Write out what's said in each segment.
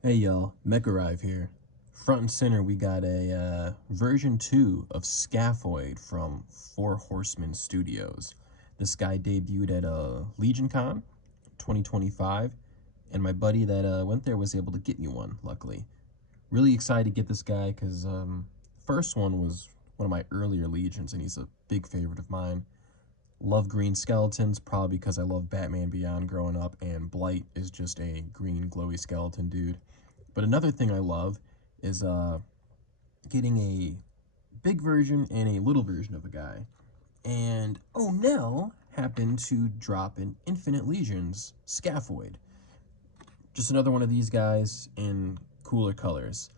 Hey y'all, Mech Arrive here. Front and center, we got a version 2 of Scaphoid from Four Horsemen Studios. This guy debuted at Legion Con 2025, and my buddy that went there was able to get me one, luckily. Really excited to get this guy because first one was one of my earlier Legions, and he's a big favorite of mine. Love green skeletons, probably because I love Batman Beyond growing up, and Blight is just a green glowy skeleton dude. But another thing I love is getting a big version and a little version of a guy. And Onell happened to drop an Infinite Legions Scaphoid. Just another one of these guys in cooler colors.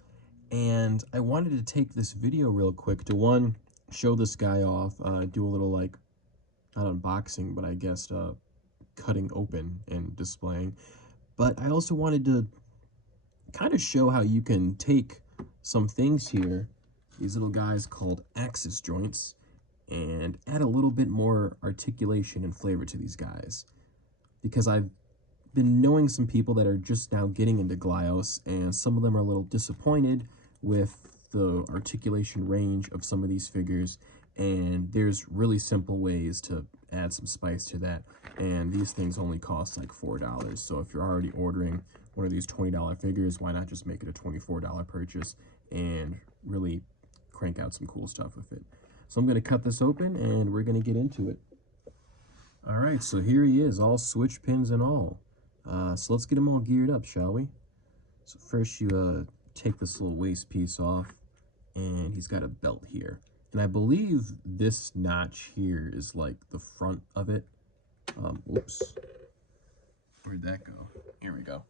And I wanted to take this video real quick to one, show this guy off, do a little like, not unboxing, but I guess cutting open and displaying. But I also wanted to kind of show how you can take some things here, these little guys called axis joints, and add a little bit more articulation and flavor to these guys. Because I've been knowing some people that are just now getting into Glyos, and some of them are a little disappointed with the articulation range of some of these figures, and there's really simple ways to add some spice to that, and these things only cost like $4. So if you're already ordering one of these $20 figures, why not just make it a $24 purchase and really crank out some cool stuff with it. So I'm going to cut this open and we're going to get into it. All right, so here he is, all switch pins and all. So let's get him all geared up, shall we? So first you take this little waist piece off, and he's got a belt here. And I believe this notch here is like the front of it. Whoops. Where'd that go? Here we go.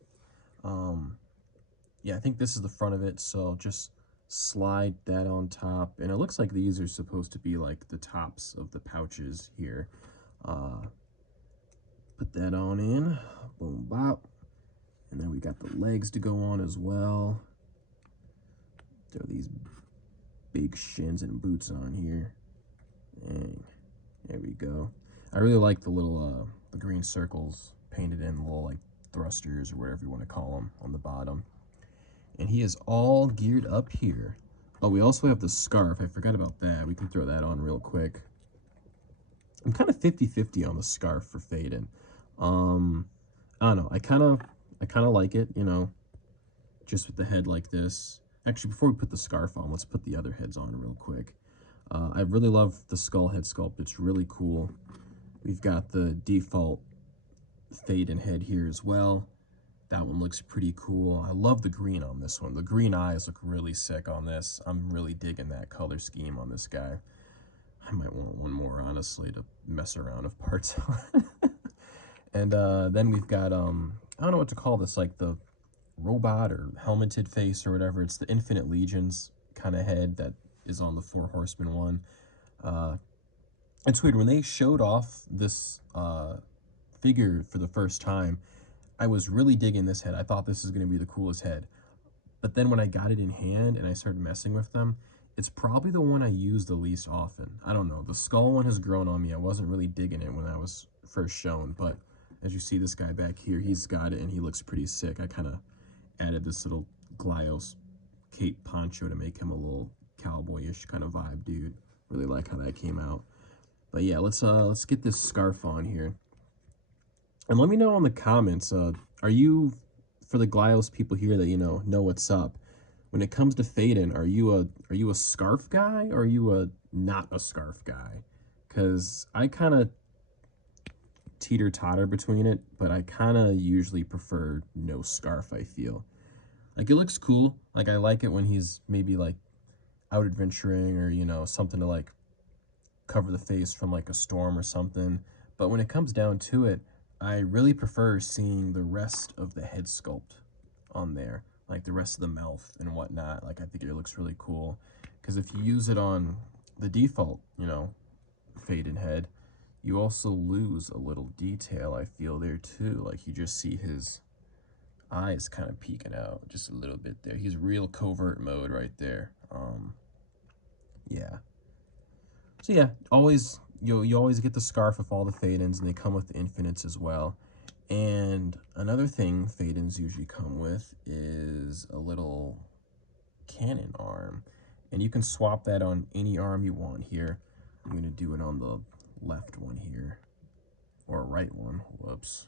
Yeah, I think this is the front of it, so just slide that on top. And it looks like these are supposed to be like the tops of the pouches here. Put that on in, boom, bop. And then we got the legs to go on as well. Throw these big shins and boots on here. And there we go. I really like the little, the green circles painted in, little like thrusters or whatever you want to call them on the bottom. And he is all geared up here. Oh, we also have the scarf. I forgot about that. We can throw that on real quick. I'm kind of 50-50 on the scarf for Pheyden. I don't know. I kind of like it, you know, just with the head like this. Actually, before we put the scarf on, let's put the other heads on real quick. I really love the skull head sculpt. It's really cool. We've got the default Pheyden head here as well. That one looks pretty cool. I love the green on this one. The green eyes look really sick on this. I'm really digging that color scheme on this guy. I might want one more, honestly, to mess around with parts on. And then we've got, I don't know what to call this, like the robot or helmeted face or whatever. It's the Infinite Legions kind of head that is on the Four Horsemen one. It's weird, when they showed off this figure for the first time, I was really digging this head. I thought this was going to be the coolest head. But then when I got it in hand and I started messing with them, it's probably the one I use the least often. I don't know. The skull one has grown on me. I wasn't really digging it when I was first shown, but as you see this guy back here, he's got it and he looks pretty sick. I kind of added this little Glyos cape poncho to make him a little cowboyish kind of vibe, dude. Really like how that came out. But yeah, let's get this scarf on here. And let me know in the comments, are you, for the Glyos people here that know what's up, when it comes to Pheyden, are you a scarf guy or are you a not a scarf guy? Because I kind of teeter-totter between it, but I kind of usually prefer no scarf, I feel. Like, it looks cool. Like, I like it when he's maybe, like, out adventuring or, something to, like, cover the face from, like, a storm or something. But when it comes down to it, I really prefer seeing the rest of the head sculpt on there. Like, the rest of the mouth and whatnot. Like, I think it looks really cool. Because if you use it on the default, Pheyden head, you also lose a little detail, I feel, there too. Like, you just see his eyes kind of peeking out just a little bit there. He's real covert mode right there. Yeah. So yeah, always you always get the scarf with all the Pheydens, and they come with the infinites as well. And another thing Pheydens usually come with is a little cannon arm. And you can swap that on any arm you want here. I'm going to do it on the left one here. Or right one. Whoops.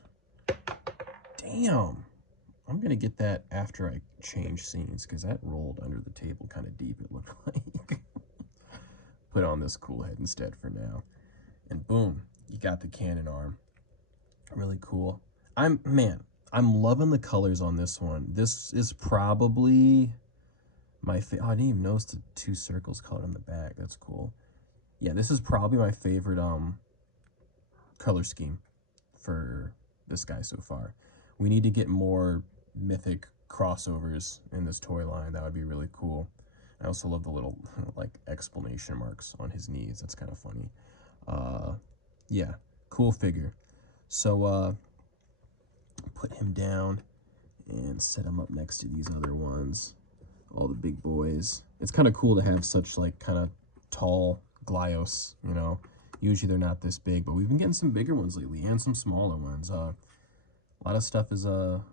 Damn! I'm going to get that after I change scenes, because that rolled under the table kind of deep, it looked like. Put on this cool head instead for now. And boom, you got the cannon arm. Really cool. I'm loving the colors on this one. This is probably my favorite. Oh, I didn't even notice the 2 circles colored on the back. That's cool. Yeah, this is probably my favorite color scheme for this guy so far. We need to get more mythic crossovers in this toy line. That would be really cool. I also love the little like exclamation marks on his knees. That's kind of funny. Yeah, cool figure. So put him down and set him up next to these other ones, all the big boys. It's kind of cool to have such like kind of tall Glyos, you know. Usually they're not this big, but we've been getting some bigger ones lately and some smaller ones. A lot of stuff is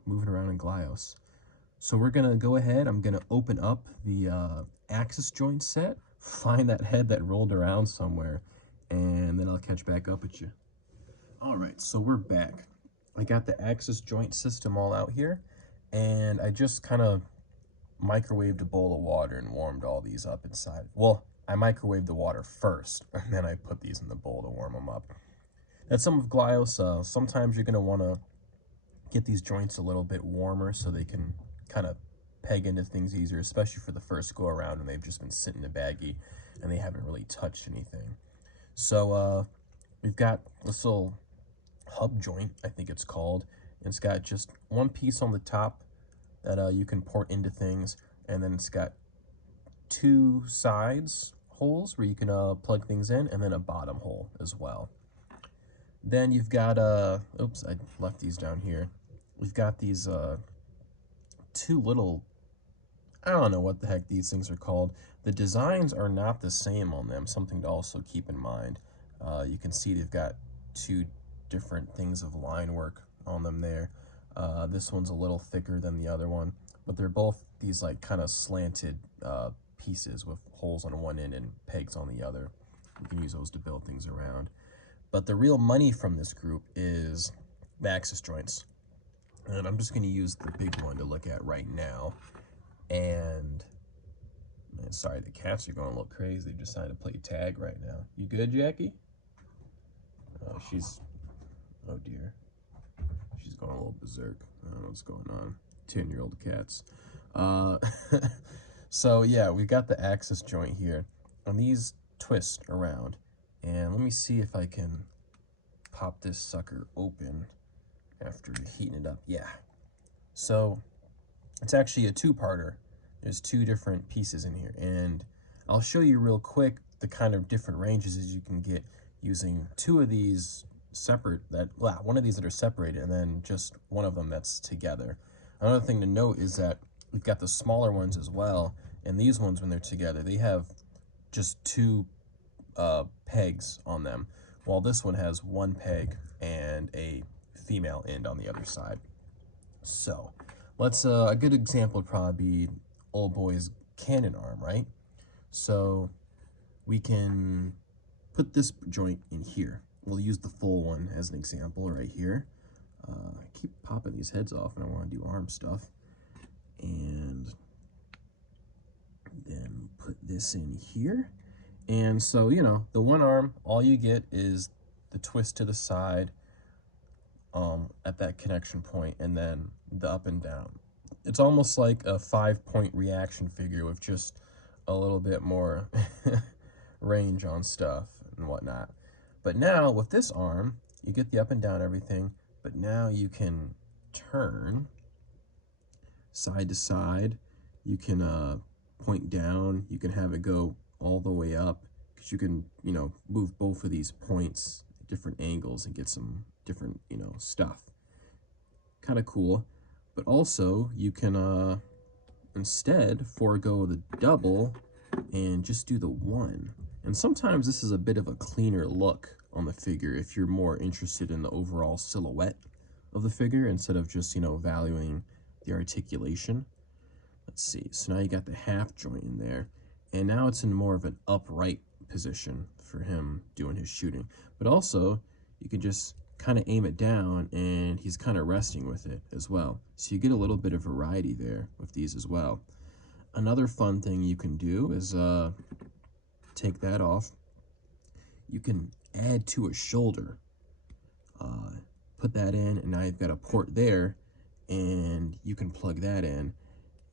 moving around in Glyos. So we're gonna go ahead, I'm gonna open up the axis joint set, find that head that rolled around somewhere, and then I'll catch back up with you. All right, so we're back. I got the axis joint system all out here, and I just kind of microwaved a bowl of water and warmed all these up inside. Well, I microwaved the water first, and then I put these in the bowl to warm them up. That's some of Glyos. Sometimes you're gonna wanna get these joints a little bit warmer so they can kind of peg into things easier, especially for the first go around when they've just been sitting in a baggie and they haven't really touched anything. So we've got this little hub joint, I think it's called. It's got just one piece on the top that you can port into things, and then it's got 2 sides holes where you can plug things in, and then a bottom hole as well. Then you've got oops, I left these down here. We've got these 2 little, I don't know what the heck these things are called. The designs are not the same on them, something to also keep in mind. You can see they've got 2 different things of line work on them there. This one's a little thicker than the other one, but they're both these like kind of slanted pieces with holes on one end and pegs on the other. You can use those to build things around. But the real money from this group is the axis joints. And I'm just going to use the big one to look at right now. And, man, sorry, the cats are going a little crazy. They decided to play tag right now. You good, Jackie? Oh, oh dear. She's going a little berserk. I don't know what's going on. 10-year-old cats. So, yeah, we've got the axis joint here. And these twist around. And let me see if I can pop this sucker open after heating it up. Yeah. So it's actually a 2-parter. There's 2 different pieces in here. And I'll show you real quick the kind of different ranges as you can get using 2 of these separate, one of these that are separated, and then just one of them that's together. Another thing to note is that we've got the smaller ones as well. And these ones, when they're together, they have just 2 pegs on them, while this one has 1 peg and a female end on the other side. So let's a good example would probably be old boy's cannon arm, right? So we can put this joint in here. We'll use the full one as an example right here. I keep popping these heads off and I want to do arm stuff. And then put this in here. And so, you know, the one arm, all you get is the twist to the side at that connection point, and then the up and down. It's almost like a 5-point reaction figure with just a little bit more range on stuff and whatnot. But now with this arm, you get the up and down everything, but now you can turn side to side. You can point down. You can have it go all the way up, because you can, you know, move both of these points at different angles and get some different, you know, stuff. Kind of cool. But also you can instead forego the double and just do the 1. And sometimes this is a bit of a cleaner look on the figure if you're more interested in the overall silhouette of the figure instead of just, you know, valuing the articulation. Let's see, so now you got the half joint in there, and now it's in more of an upright position for him doing his shooting. But also, you can just kind of aim it down, and he's kind of resting with it as well. So you get a little bit of variety there with these as well. Another fun thing you can do is take that off. You can add to a shoulder. Put that in, and now you've got a port there, and you can plug that in.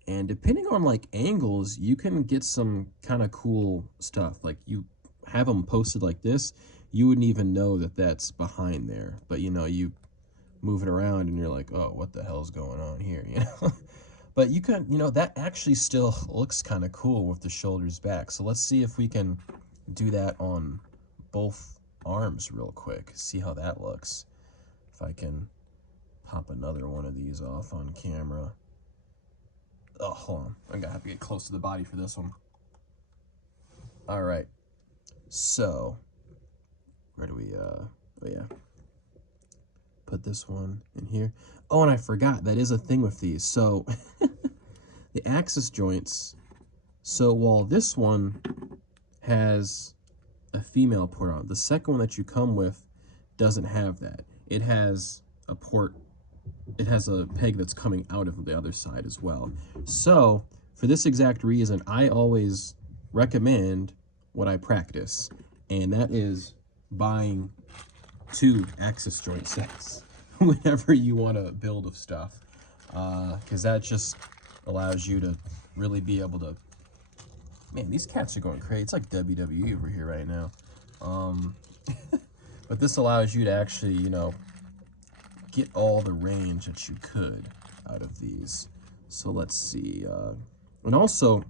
And depending on like angles, you can get some kind of cool stuff. Like you have them posted like this, you wouldn't even know that that's behind there. But you know, you move it around and you're like, oh, what the hell's going on here, you know? But you can, you know, that actually still looks kind of cool with the shoulders back. So let's see if we can do that on both arms real quick. See how that looks. If I can pop another one of these off on camera. Oh, hold on. I'm gonna have to get close to the body for this one. All right. So, where do we, oh yeah. Put this one in here. Oh, and I forgot, that is a thing with these. So, the axis joints, so while this one has a female port on it, the second one that you come with doesn't have that. It has a port, it has a peg that's coming out of the other side as well. So, for this exact reason, I always recommend what I practice, and that is buying 2 axis joint sets whenever you want to build of stuff, because that just allows you to really be able to, man, these cats are going crazy. It's like WWE over here right now. But this allows you to actually, you know, get all the range that you could out of these. So let's see, and also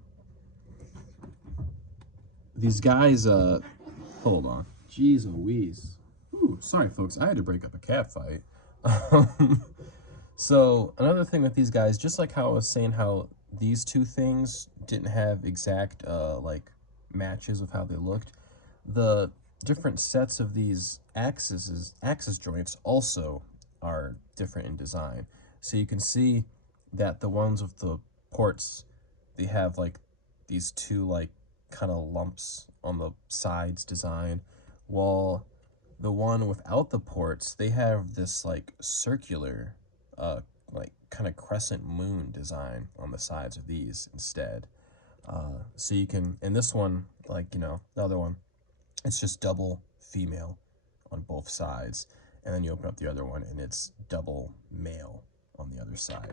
these guys, hold on, jeez Louise. Ooh, sorry folks, I had to break up a cat fight. So another thing with these guys, just like how I was saying how these two things didn't have exact like matches of how they looked, the different sets of these axis joints also are different in design. So you can see that the ones with the ports, they have like these two like kind of lumps on the sides design, while the one without the ports, they have this like circular like kind of crescent moon design on the sides of these instead. So you can, in this one, like, you know, the other one, it's just double female on both sides, and then you open up the other one and it's double male on the other side.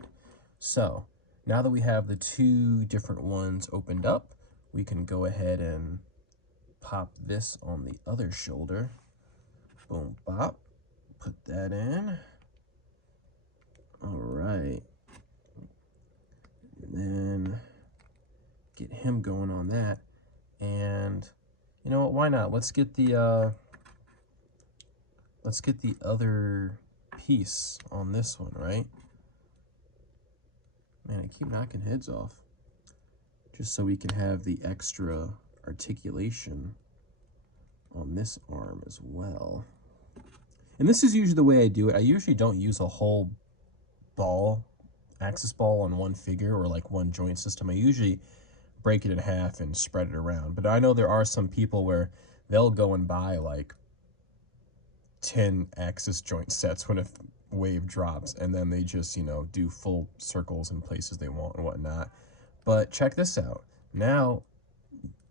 So now that we have the 2 different ones opened up, we can go ahead and pop this on the other shoulder. Boom, bop, put that in. All right, and then get him going on that. And you know what, why not? Let's get the other piece on this one, right? Man, I keep knocking heads off. Just so we can have the extra articulation on this arm as well. And this is usually the way I do it. I usually don't use a whole ball, axis ball on one figure or like one joint system. I usually break it in half and spread it around. But I know there are some people where they'll go and buy like 10 axis joint sets when a wave drops, and then they just, you know, do full circles in places they want and whatnot. But check this out. Now,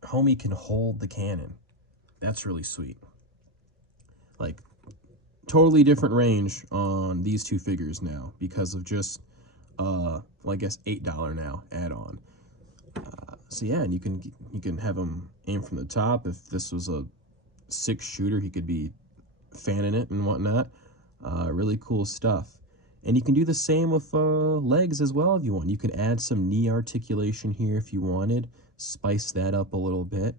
homie can hold the cannon. That's really sweet. Like, totally different range on these 2 figures now because of just, well, I guess $8 now add-on. So yeah, and you can have him aim from the top. If this was a 6 shooter, he could be fanning it and whatnot. Really cool stuff. And you can do the same with legs as well if you want. You can add some knee articulation here if you wanted. Spice that up a little bit.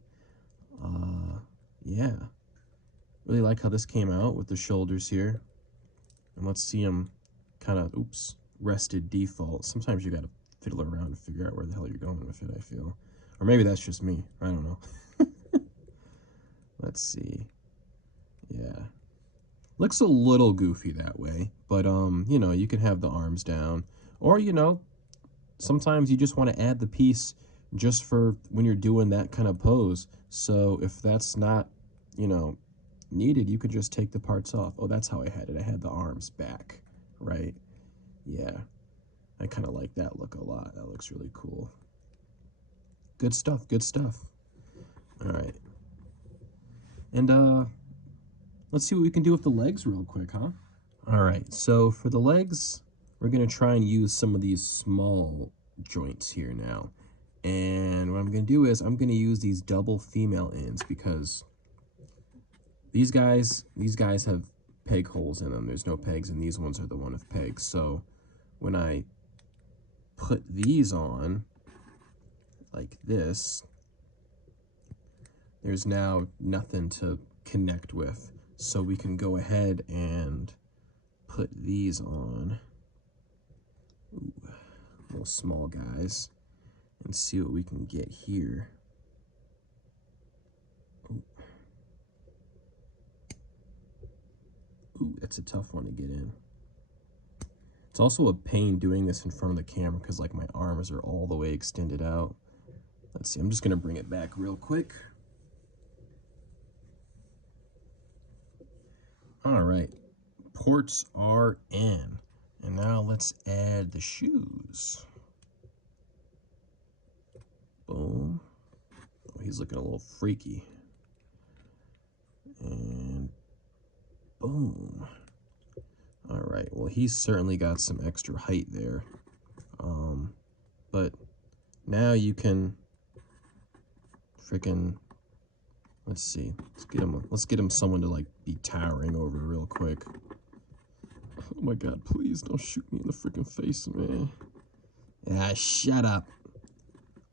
Yeah. Really like how this came out with the shoulders here. And let's see him kind of, oops, rested default. Sometimes you gotta fiddle around to figure out where the hell you're going with it, I feel. Or maybe that's just me. I don't know. Let's see. Yeah. Looks a little goofy that way, but you know, you can have the arms down, or you know, sometimes you just want to add the piece just for when you're doing that kind of pose. So if that's not, you know, needed, you could just take the parts off. Oh, that's how I had it. I had the arms back, right? Yeah, I kind of like that look a lot. That looks really cool. Good stuff, good stuff. All right. And let's see what we can do with the legs real quick, huh? All right, so for the legs, we're gonna try and use some of these small joints here now. And what I'm gonna do is I'm gonna use these double female ends because these guys have peg holes in them. There's no pegs, and these ones are the one with pegs. So when I put these on like this, there's now nothing to connect with. So we can go ahead and put these on. Ooh, little small guys, and see what we can get here. Ooh, it's a tough one to get in. It's also a pain doing this in front of the camera because like my arms are all the way extended out. Let's see, I'm just gonna bring it back real quick. All right, ports are in. And now let's add the shoes. Boom. Oh, he's looking a little freaky. And boom. All right, well, he's certainly got some extra height there. But now you can freaking, let's see, let's get him someone to like be towering over real quick. Oh my God, please don't shoot me in the freaking face, man. Ah, shut up.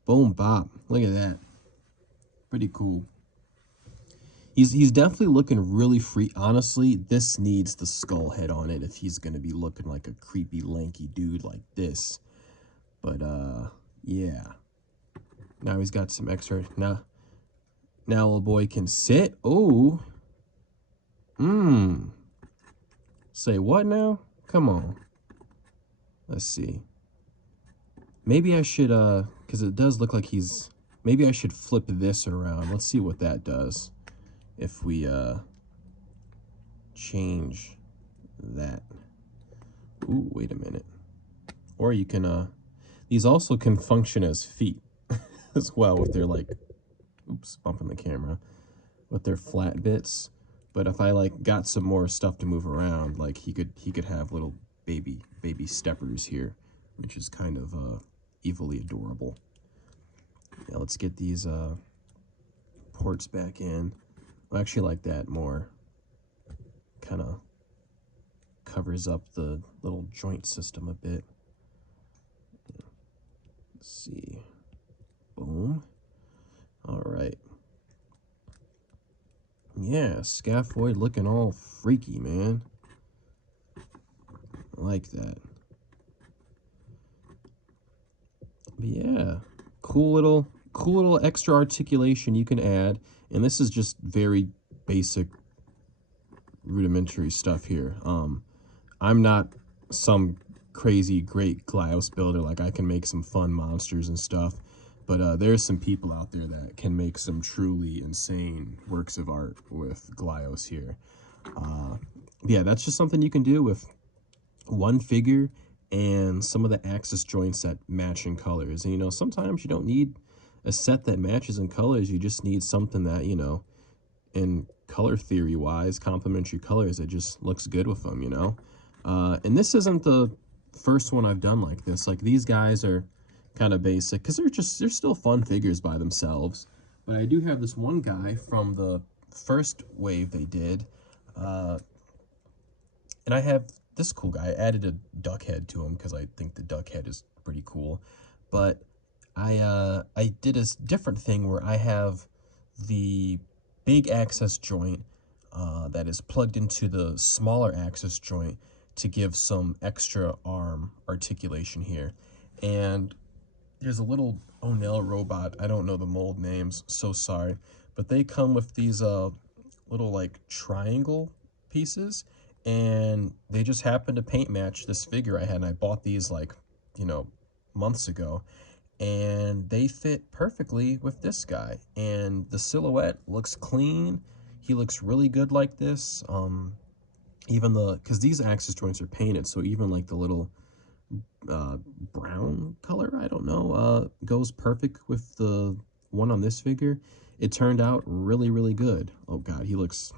Boom, bop. Look at that. Pretty cool. He's definitely looking really free. Honestly, this needs the skull head on it if he's gonna be looking like a creepy, lanky dude like this. But yeah. Now he's got some extra. Now little boy can sit. Oh. Say what now? Come on. Let's see. Maybe I should because it does look like he's. Maybe I should flip this around. Let's see what that does. If we change that. Ooh, wait a minute. Or you can these also can function as feet as well with their like, oops, bumping the camera, with their flat bits. But if I like got some more stuff to move around, like he could have little baby steppers here, which is kind of evilly adorable. Yeah, let's get these ports back in. I actually like that more. Kind of covers up the little joint system a bit. Let's see. Boom. All right. Yeah, Scaphoid looking all freaky, man. I like that. But yeah, cool little extra articulation you can add. And this is just very basic rudimentary stuff here. I'm not some crazy great Glyos builder. Like I can make some fun monsters and stuff, but there's some people out there that can make some truly insane works of art with Glyos here. Yeah, that's just something you can do with one figure and some of the axis joints that match in colors. And you know, sometimes you don't need a set that matches in colors. You just need something that, you know, in color theory wise, complementary colors, it just looks good with them, you know. And this isn't the first one I've done like this. Like these guys are kind of basic because they're still fun figures by themselves. But I do have this one guy from the first wave they did, and I have this cool guy. I added a duck head to him because I think the duck head is pretty cool. But I did a different thing where I have the big access joint that is plugged into the smaller access joint to give some extra arm articulation here. And there's a little Onell robot. I don't know the mold names, so sorry. But they come with these little like triangle pieces. and they just happened to paint match this figure I had, and I bought these like, months ago, and they fit perfectly with this guy. And the silhouette looks clean. He looks really good like this. Even because these axis joints are painted, so even like the little brown color, I don't know, goes perfect with the one on this figure. It turned out really, really good. Oh god, he looks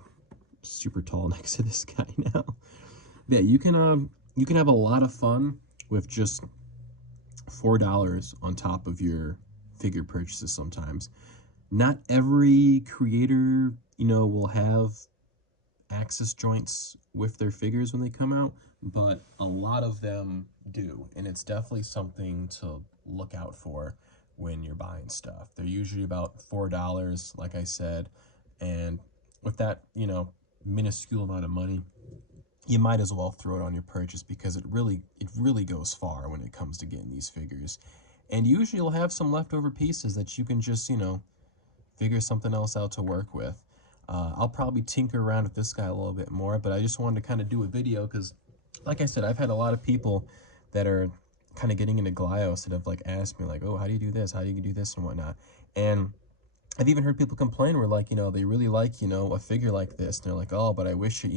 super tall next to this guy now. Yeah, you can have a lot of fun with just $4 on top of your figure purchases sometimes. Not every creator, will have axis joints with their figures when they come out, but a lot of them do, and it's definitely something to look out for when you're buying stuff. They're usually about $4, like I said, and with that, minuscule amount of money, you might as well throw it on your purchase because it really goes far when it comes to getting these figures. And usually you'll have some leftover pieces that you can just, figure something else out to work with. I'll probably tinker around with this guy a little bit more, but I just wanted to kind of do a video because, like I said, I've had a lot of people that are kind of getting into Glyos that have like asked me like, oh, how do you do this? How do you do this and whatnot? And I've even heard people complain where like, they really like, a figure like this. And they're like, oh, but I wish it,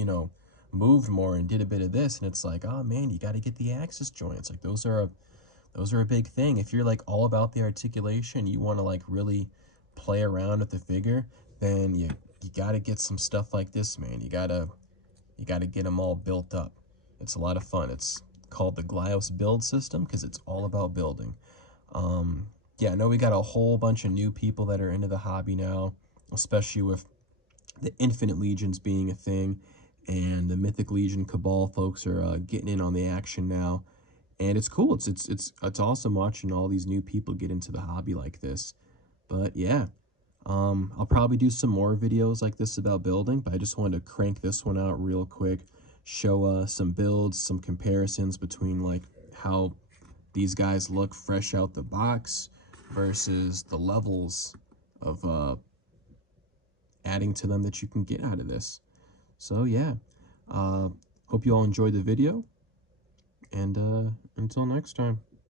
moved more and did a bit of this. And it's like, oh man, you got to get the axis joints. Like those are a big thing. If you're like all about the articulation, you want to like really play around with the figure, then you got to get some stuff like this, man. You got to get them all built up. It's a lot of fun. It's called the Glyos build system because it's all about building. Yeah, I know we got a whole bunch of new people that are into the hobby now, especially with the Infinite Legions being a thing, and the Mythic Legion Cabal folks are getting in on the action now, and it's cool. It's awesome watching all these new people get into the hobby like this. But yeah, I'll probably do some more videos like this about building, but I just wanted to crank this one out real quick, show some builds, some comparisons between like how these guys look fresh out the box versus the levels of adding to them that you can get out of this. So yeah, uh, hope you all enjoyed the video, and until next time.